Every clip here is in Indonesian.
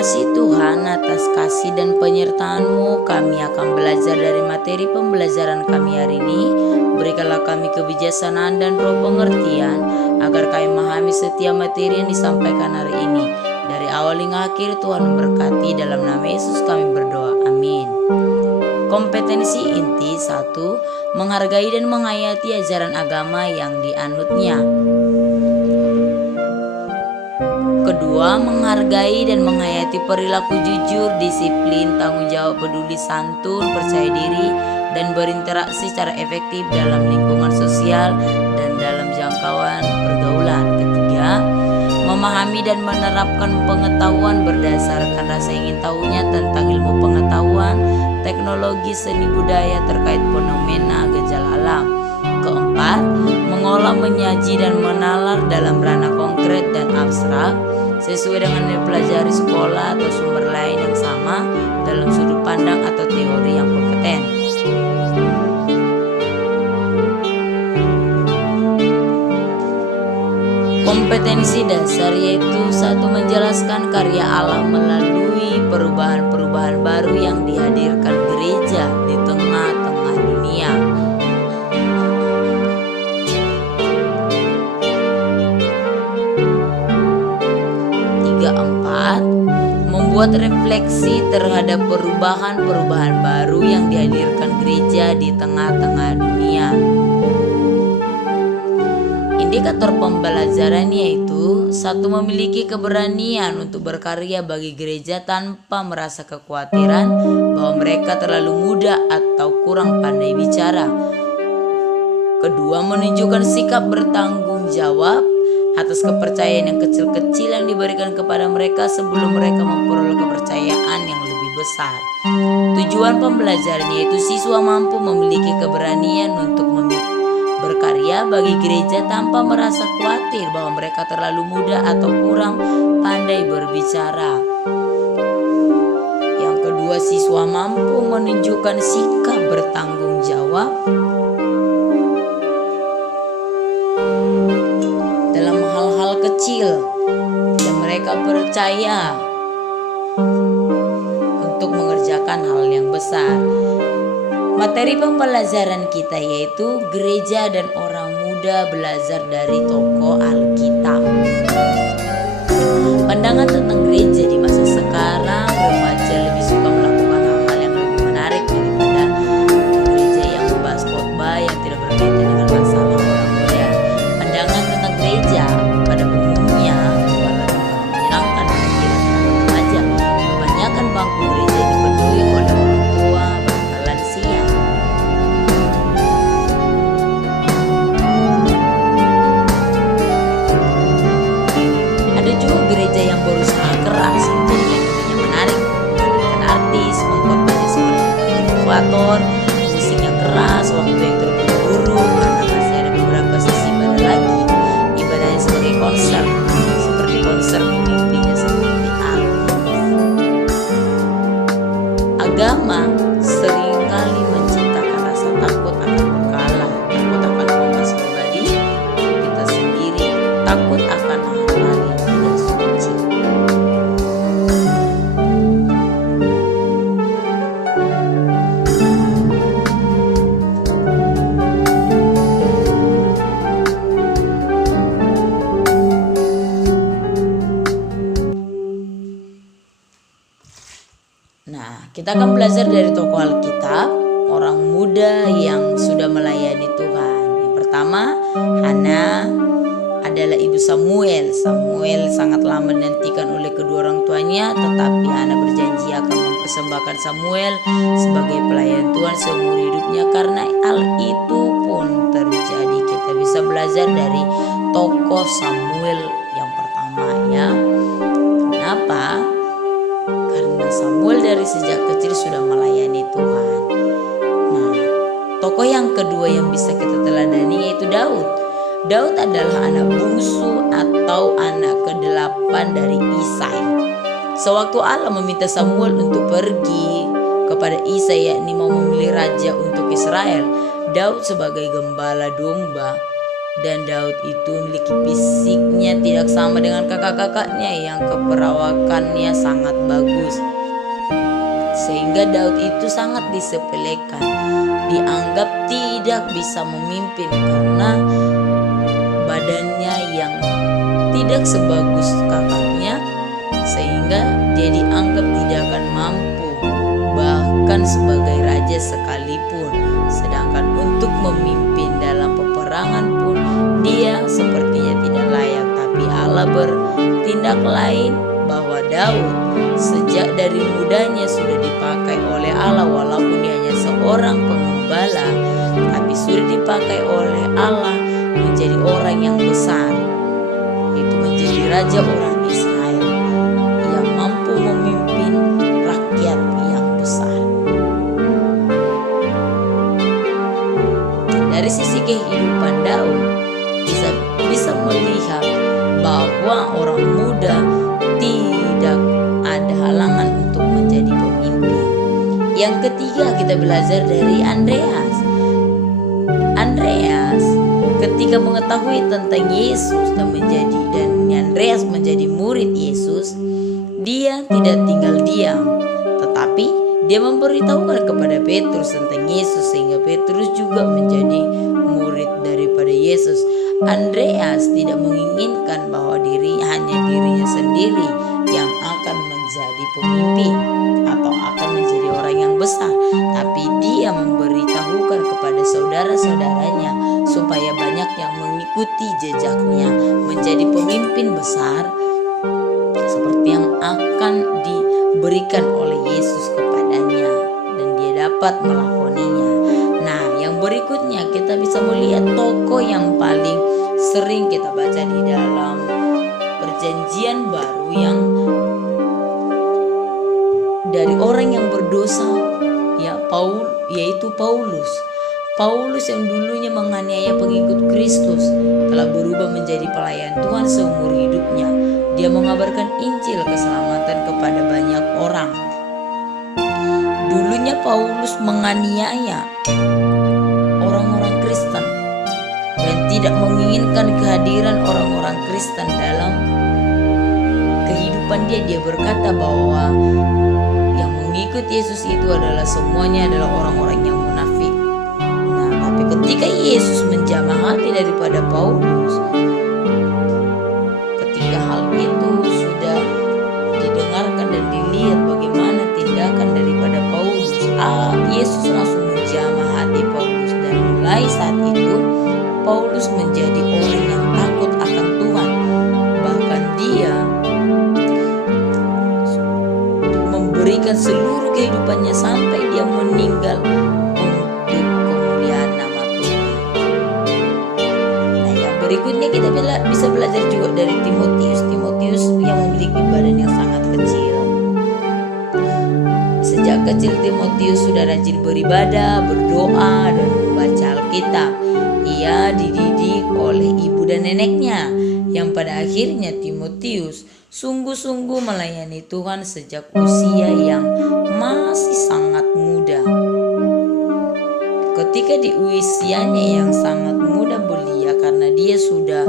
kasih Tuhan atas kasih dan penyertaan-Mu. Kami akan belajar dari materi pembelajaran kami hari ini. Berikanlah kami kebijaksanaan dan roh pengertian, agar kami memahami setiap materi yang disampaikan hari ini. Dari awal hingga akhir Tuhan memberkati, dalam nama Yesus kami berdoa, amin. Kompetensi inti 1. Menghargai dan menghayati ajaran agama yang dianutnya. Kedua, menghargai dan menghayati perilaku jujur, disiplin, tanggung jawab, peduli, santun, percaya diri, dan berinteraksi secara efektif dalam lingkungan sosial dan dalam jangkauan pergaulan. Ketiga, memahami dan menerapkan pengetahuan berdasarkan rasa ingin tahunya tentang ilmu pengetahuan, teknologi, seni budaya terkait fenomena gejala alam. Keempat, mengolah, menyaji, dan menalar dalam ranah konkret dan abstrak sesuai dengan yang dipelajari sekolah atau sumber lain yang sama dalam sudut pandang atau teori yang kompeten. Kompetensi dasar yaitu 1. Menjelaskan karya Allah melalui perubahan-perubahan baru yang dihadirkan gereja di tengah-tengah dunia. 4. Membuat refleksi terhadap perubahan-perubahan baru yang dihadirkan gereja di tengah-tengah dunia. Indikator pembelajaran yaitu 1. Memiliki keberanian untuk berkarya bagi gereja tanpa merasa kekhawatiran bahwa mereka terlalu muda atau kurang pandai bicara. Kedua, menunjukkan sikap bertanggung jawab atas kepercayaan yang kecil-kecil yang diberikan kepada mereka sebelum mereka memperoleh kepercayaan yang lebih besar. Tujuan pembelajaran yaitu siswa mampu memiliki keberanian untuk berkarya bagi gereja tanpa merasa khawatir bahwa mereka terlalu muda atau kurang pandai berbicara. Yang kedua, siswa mampu menunjukkan sikap bertanggung jawab kecil dan mereka percaya untuk mengerjakan hal yang besar. Materi pembelajaran kita yaitu gereja dan orang muda belajar dari tokoh Alkitab. Pandangan tentang gereja di masa sekarang, remaja lebih suka melakukan hal-hal yang lebih menarik daripada gereja yang membahas khotbah yang tidak berkaitan dengan masalah orang muda. Pandangan tentang gereja pada umumnya bukanlah tempat menyenangkan pikiran remaja. Kebanyakan bangku gereja dipenuhi oleh orang tua bahkan lansia. Ada juga gereja yang berusaha keras menjadi yang menarik, menghadirkan artis, mengkhotbahnya seperti motivator, musik yang keras, waktu yang terburu-buru, karena masih ada beberapa sisi pada lagi. Ibadahnya sebagai konser, seperti konser, mimpinya seperti artis. Agama seringkali menciptakan rasa takut akan berkalah, takut akan kompas pribadi kita sendiri, takut akan hal-hal yang tidak suci. Nah, kita akan belajar dari tokoh Alkitab, orang muda yang sudah melayani Tuhan. Yang pertama, Hana adalah ibu Samuel. Samuel sangatlah menantikan oleh kedua orang tuanya, tetapi Hana berjanji akan mempersembahkan Samuel sebagai pelayan Tuhan seumur hidupnya. Karena hal itu pun terjadi. Kita bisa belajar dari tokoh Samuel yang pertama ya. Kenapa? Karena Samuel dari sejak kecil sudah melayani Tuhan. Nah, tokoh yang kedua yang bisa kita teladani yaitu Daud. Daud adalah anak bungsu atau anak ke-8 dari Isai. Sewaktu Allah meminta Samuel untuk pergi kepada Isai, yakni mau memilih raja untuk Israel, Daud sebagai gembala domba Dan Daud itu memiliki fisiknya tidak sama dengan kakak-kakaknya yang keperawakannya sangat bagus. Sehingga Daud itu sangat disepelekan, dianggap tidak bisa memimpin karena badannya yang tidak sebagus kakaknya, sehingga dia dianggap tidak akan mampu bahkan sebagai raja sekalipun. Sedangkan untuk memimpin dalam peperangan pun dia sepertinya tidak layak. Tapi Allah bertindak lain, bahwa Daud sejak dari mudanya sudah dipakai oleh Allah, walaupun dia hanya seorang pengembala, tapi sudah dipakai oleh Allah menjadi orang yang besar, itu menjadi raja orang Israel yang mampu memimpin rakyat yang besar. Dari sisi kehidupan Daud bisa melihat bahwa orang muda tidak ada halangan untuk menjadi pemimpin. Yang ketiga, kita belajar dari Andreas. Andreas ketika mengetahui tentang Yesus dan Andreas menjadi murid Yesus, dia tidak tinggal diam, tetapi dia memberitahukan kepada Petrus tentang Yesus, sehingga Petrus juga menjadi murid daripada Yesus. Andreas tidak menginginkan bahwa hanya dirinya sendiri yang akan menjadi pemimpin atau akan menjadi orang yang besar, tapi dia memberitahukan kepada saudara-saudaranya supaya banyak yang mengikuti jejaknya menjadi pemimpin besar seperti yang akan diberikan oleh Yesus kepadanya, dan dia dapat melakoninya. Nah, yang berikutnya kita bisa melihat tokoh yang paling sering kita baca di dalam Perjanjian Baru, yang dari orang yang berdosa, yaitu Paulus. Paulus yang dulunya menganiaya pengikut Kristus telah berubah menjadi pelayan Tuhan seumur hidupnya. Dia mengabarkan Injil keselamatan kepada banyak orang. Dulunya Paulus menganiaya orang-orang Kristen dan tidak menginginkan kehadiran orang-orang Kristen dalam kehidupan dia. Dia berkata bahwa yang mengikut Yesus itu adalah semuanya adalah orang-orang yang munafik. Nah, tapi ketika Yesus menjamah hati daripada Paulus, ketika hal itu sudah didengarkan dan dilihat bagaimana tindakan daripada Paulus, Yesus langsung menjamah hati Paulus, dan mulai saat itu Paulus menjadi orang yang takut akan Tuhan. Bahkan dia memberikan seluruh kehidupannya sampai dia meninggal untuk kemuliaan nama Tuhan. Nah, yang berikutnya kita bisa belajar juga dari Timotius yang memiliki badan yang sangat kecil. Sejak kecil Timotius sudah rajin beribadah, berdoa, dan membaca Alkitab. Ia dididik oleh ibu dan neneknya, yang pada akhirnya Timotius sungguh-sungguh melayani Tuhan sejak usia yang masih sangat muda. Ketika di usianya yang sangat muda belia, karena dia sudah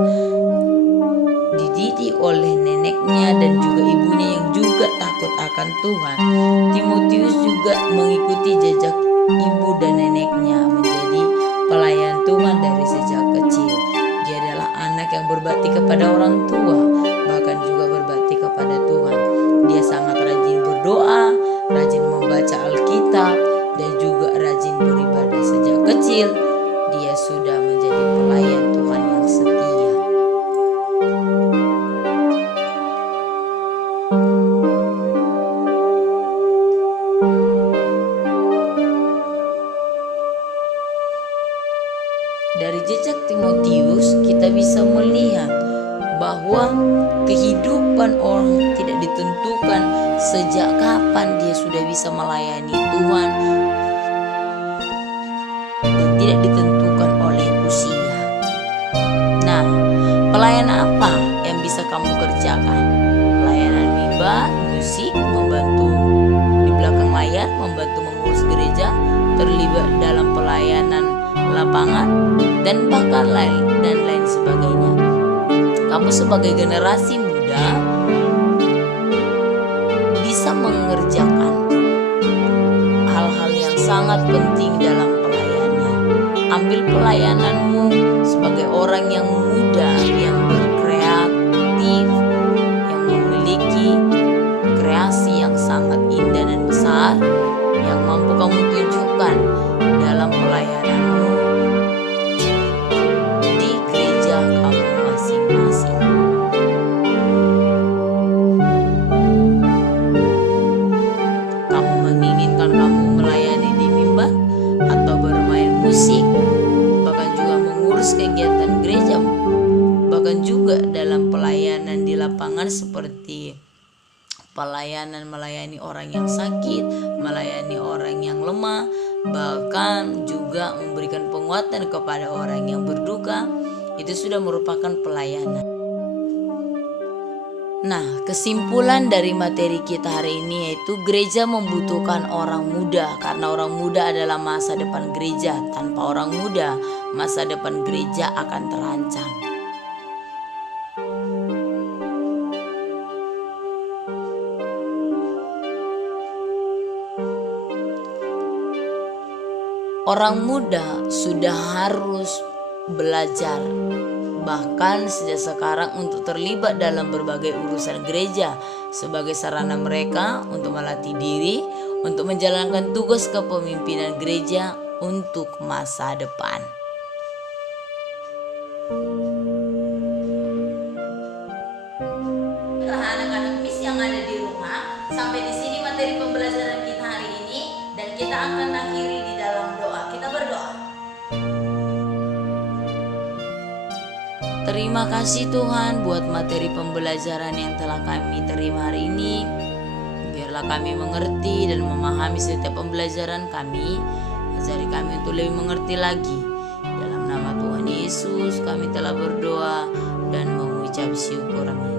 dididik oleh neneknya dan juga ibunya yang juga takut akan Tuhan, Timotius juga mengikuti jejak ibu dan neneknya menjadi pelayan Tuhan dari sejak kecil. Dia adalah anak yang berbakti kepada orang tua, bahkan juga berbakti kepada Tuhan. Dia sangat rajin berdoa, rajin membaca Alkitab, dan juga rajin beribadah. Sejak kecil dia sudah menjadi pelayan Tuhan yang setia. Dari jejak Timotius kita bisa melihat bahwa kehidupan orang tidak ditentukan sejak kapan dia sudah bisa melayani Tuhan, dan tidak ditentukan oleh usia. Nah, pelayanan apa yang bisa kamu kerjakan? Pelayanan mimbar, musik, membantu di belakang layar, membantu mengurus gereja, terlibat dalam pelayanan lapangan, dan bahkan lain sebagainya. Kamu sebagai generasi muda bisa mengerjakan hal-hal yang sangat penting dalam pelayanan. Ambil pelayananmu sebagai orang yang muda, yang berkreatif, yang memiliki kreasi yang sangat indah dan besar, yang mampu kamu tunjukkan dalam pelayananmu di gereja kamu masing-masing. Kamu menginginkan kamu melayani di mimbar atau bermain musik, bahkan juga mengurus kegiatan gereja, bahkan juga dalam pelayanan di lapangan seperti melayani orang yang sakit, melayani orang yang lemah, bahkan juga memberikan penguatan kepada orang yang berduka, itu sudah merupakan pelayanan. Nah, kesimpulan dari materi kita hari ini yaitu gereja membutuhkan orang muda, karena orang muda adalah masa depan gereja. Tanpa orang muda, masa depan gereja akan terancam. Orang muda sudah harus belajar, bahkan sejak sekarang, untuk terlibat dalam berbagai urusan gereja sebagai sarana mereka untuk melatih diri, untuk menjalankan tugas kepemimpinan gereja untuk masa depan. Anak-anak Miss yang ada di rumah, sampai di sini materi pembelajaran kita hari ini, dan kita akan akhiri di dalam doa. Kita berdoa. Terima kasih Tuhan buat materi pembelajaran yang telah kami terima hari ini. Biarlah kami mengerti dan memahami setiap pembelajaran kami. Ajari kami untuk lebih mengerti lagi. Dalam nama Tuhan Yesus kami telah berdoa dan mengucap syukur. Amin.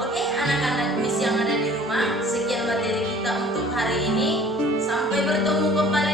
Oke, anak-anak Miss yang ada di rumah, sekian materi kita untuk hari ini. Sampai bertemu kembali